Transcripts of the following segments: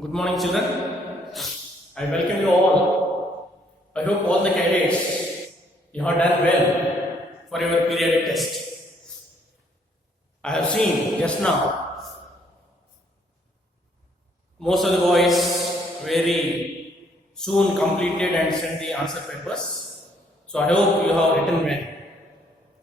Good morning, children. I welcome you all. I hope all the candidates you have done well for your periodic test. I have seen just now most of the boys very soon completed and sent the answer papers. So I hope you have written well.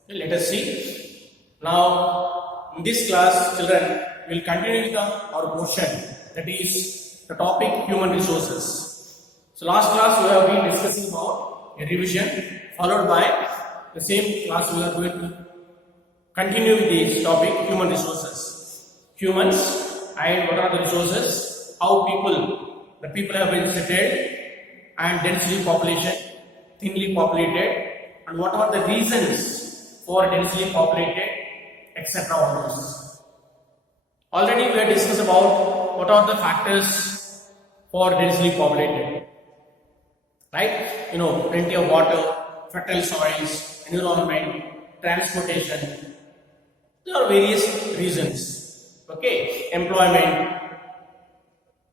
Let us see. Now, in this class, children, we will continue with our portion, that is the topic human resources. So last class we have been discussing about a revision, followed by the same class we are going to continue with this topic human resources. Humans and what are the resources, how the people have been settled and densely population, thinly populated, and what are the reasons for densely populated, etc. all those. Already we have discussed about what are the factors for densely populated, right? Plenty of water, fertile soils, environment, transportation. There are various reasons. Okay, employment.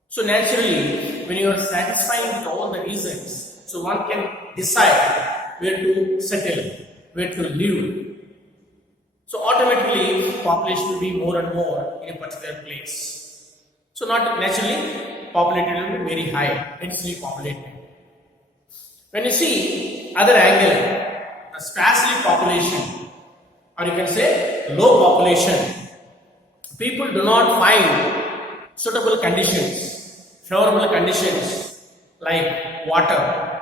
So naturally, when you are satisfying with all the reasons, so one can decide where to settle, where to live. So automatically, population will be more and more in a particular place. So not naturally, populated will be very high, densely populated. When you see other angle, the sparsely population, or you can say low population, people do not find suitable conditions, favorable conditions like water,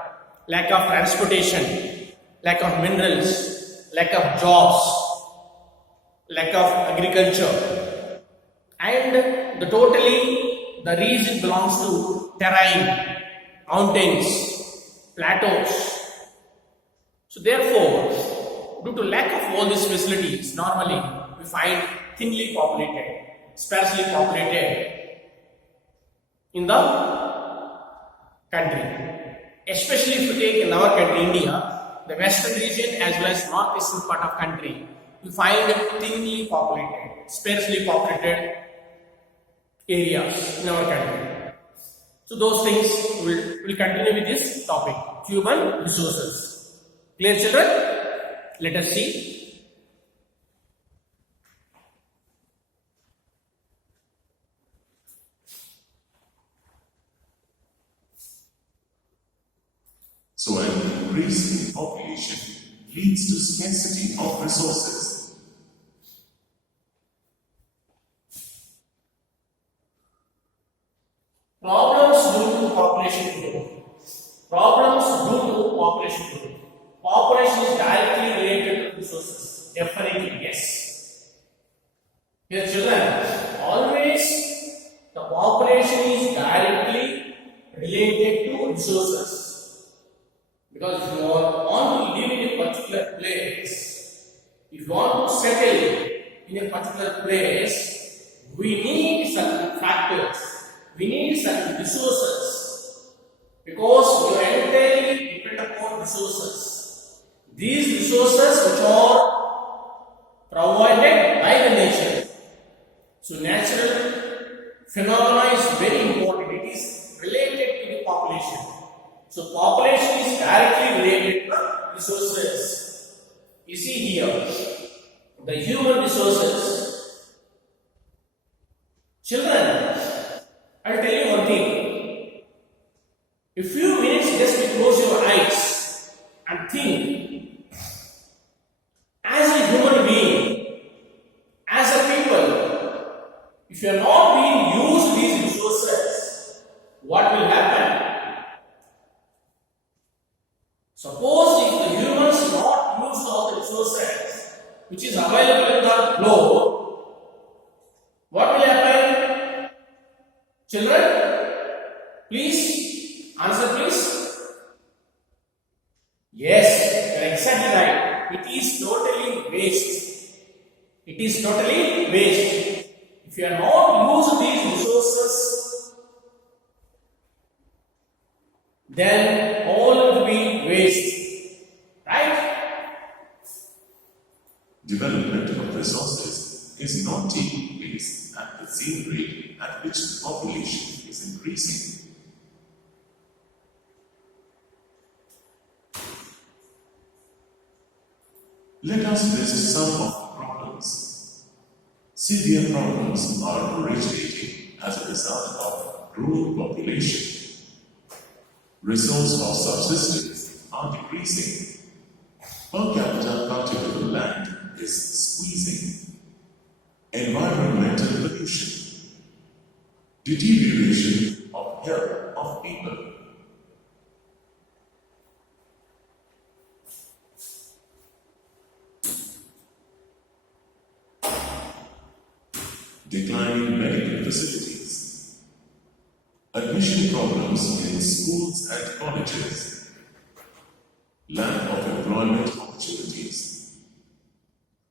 lack of transportation, lack of minerals, lack of jobs, lack of agriculture, and the region belongs to terrain, mountains, plateaus. So therefore, due to lack of all these facilities, normally we find thinly populated, sparsely populated in the country. Especially if you take in our country, India, the western region as well as northeastern part of country, you find thinly populated, sparsely populated areas in our country. So those things will continue with this topic, human resources. Clear, children? Let us see. So an increase in population leads to scarcity of resources. Problems due to population growth. Problems due to population growth. Population is directly related to resources. Definitely, yes. Here, children, always the population is directly related to resources. Because if you want to live in a particular place, if you want to settle in a particular place, we need certain factors. We need certain resources because we are entirely dependent upon resources. These resources which are provided by the nature. So natural phenomena is very important. It is related to the population. So population is directly related to resources. You see here, the human resources. Children, I'll tell you one thing. A few minutes just to close your eyes and think. As a human being, as a people, if you are not being used these resources, what will happen? Suppose if the humans not use all the resources which is available in the globe, what will happen? Children, please answer, please. Yes, you are exactly right. It is totally waste. It is totally waste. If you are not using these resources, then all will be waste. Right? Development of resources is not taking place at the same rate at which the population is increasing. Let us list some of the problems. Severe problems are originating as a result of growing population. Resources of subsistence are decreasing. Per capita cultivable land is squeezing. Environmental pollution. Deterioration of health of people. Declining medical facilities. Admission problems in schools and colleges. Lack of employment opportunities.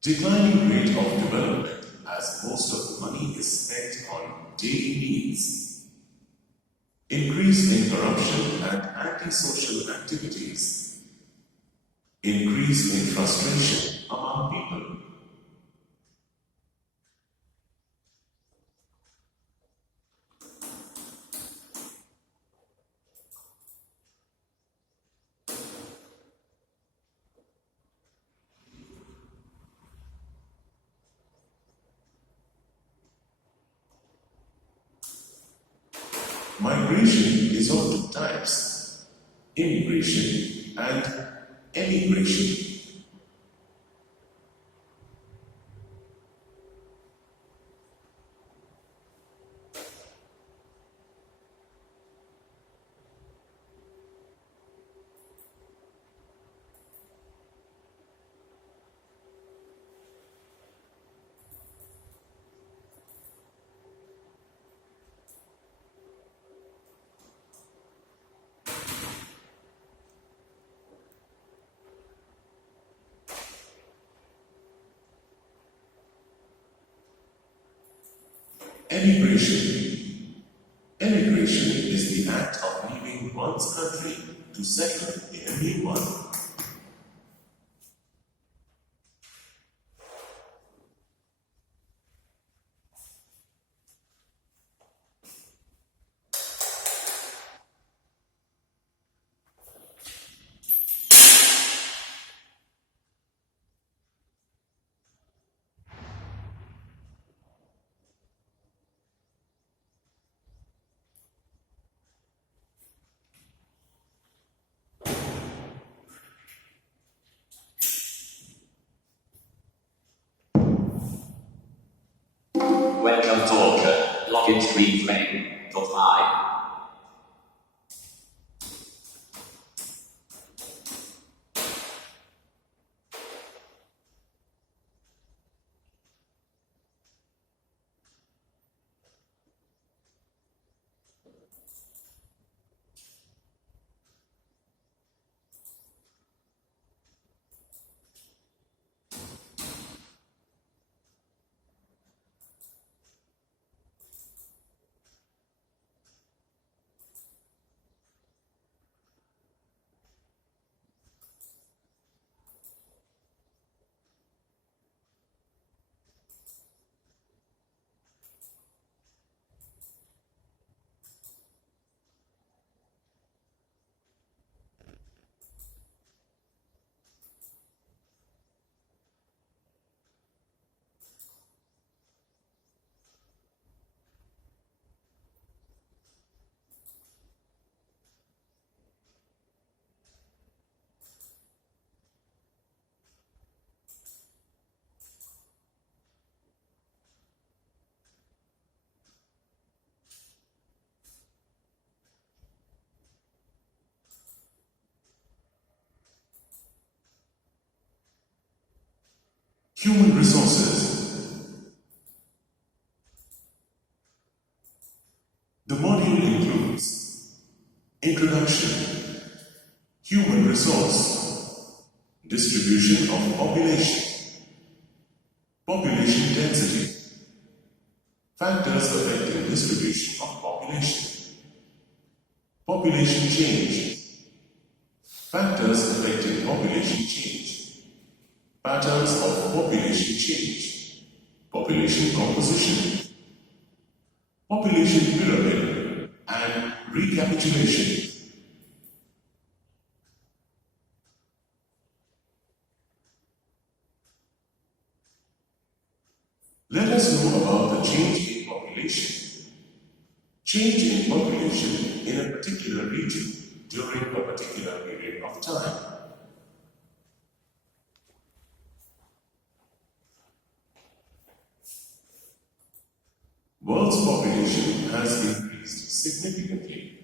Declining rate of development as most of the money is spent on daily needs. Increase in corruption and antisocial activities. Increase in frustration among people. Migration is of two types, immigration and emigration. Emigration. Emigration is the act of leaving one's country to settle in a new one. Welcome to Login Screen Frame.5. Human resources. The module includes introduction, human resource, distribution of population, population density, factors affecting distribution of population, population change, factors affecting population change, patterns of population change, population composition, population pyramid, and recapitulation. Let us know about the change in population. Change in population in a particular region during a particular period of time. World's population has increased significantly.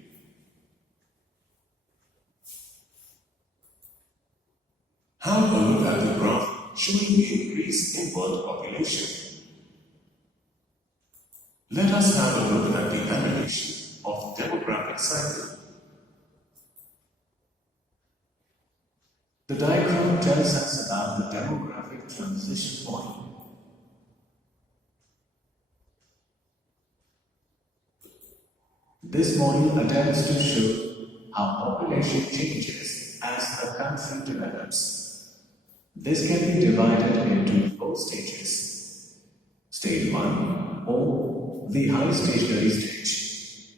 Have a look at the graph showing the increase in world population. Let us have a look at the animation of demographic cycle. The diagram tells us about the demographic transition model. This model attempts to show how population changes as a country develops. This can be divided into 4 stages. Stage 1, or the high stationary stage.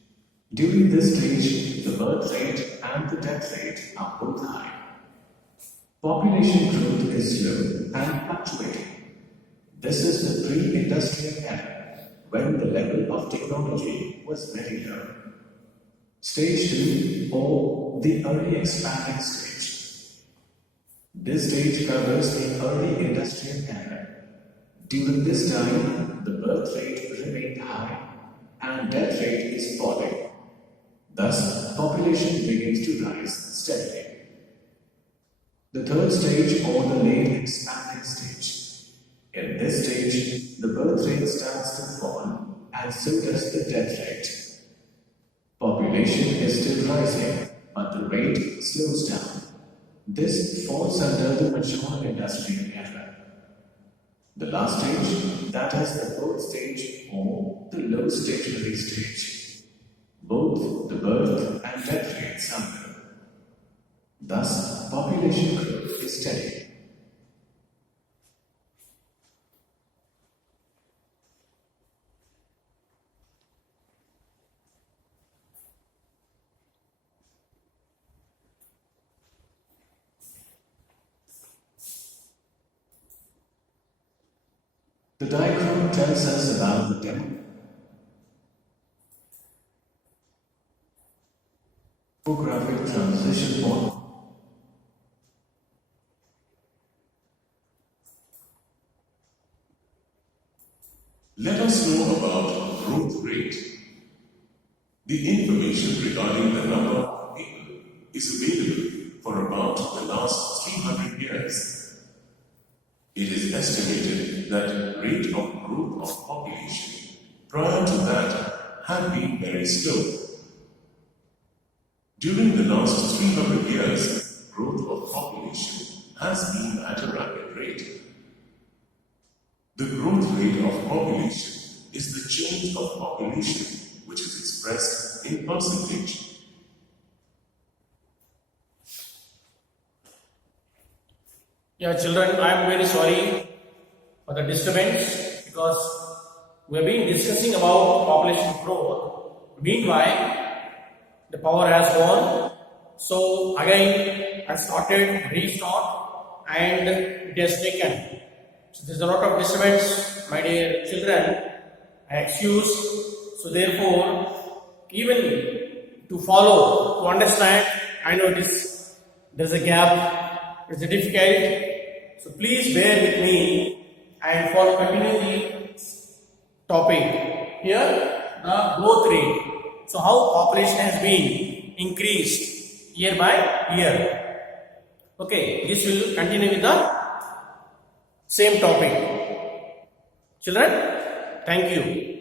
During this stage, the birth rate and the death rate are both high. Population growth is slow and fluctuating. This is the pre-industrial era, when the level of technology was very low. Stage 2, or the early expanding stage. This stage covers the early industrial era. During this time, the birth rate remained high and death rate is falling. Thus, population begins to rise steadily. The third stage, or the late expanding stage. In this stage, the birth rate starts to fall and so does the death rate. Population is still rising, but the rate slows down. This falls under the mature industrial era. The last stage, that is the fourth stage or the low stationary stage. Both the birth and death rates are low. Thus, population growth is steady. The diagram tells us about the demographic transition model. Let us know about growth rate. The information regarding the number of people is available for about the last 300 years. It is estimated that rate of growth of population prior to that had been very slow. During the last 300 years, growth of population has been at a rapid rate. The growth rate of population is the change of population which is expressed in percentage. Yeah, children, I am very sorry for the disturbance because we have been discussing about population growth. Meanwhile, the power has gone. So again, I started, restart, and it has taken. So there is a lot of disturbance, my dear children. I excuse. So therefore, even to follow, to understand, I know there's a gap, it's difficult. So please bear with me and follow, continue the topic. Here, the growth rate. So how population has been increased year by year. Okay, this will continue with the same topic. Children, thank you.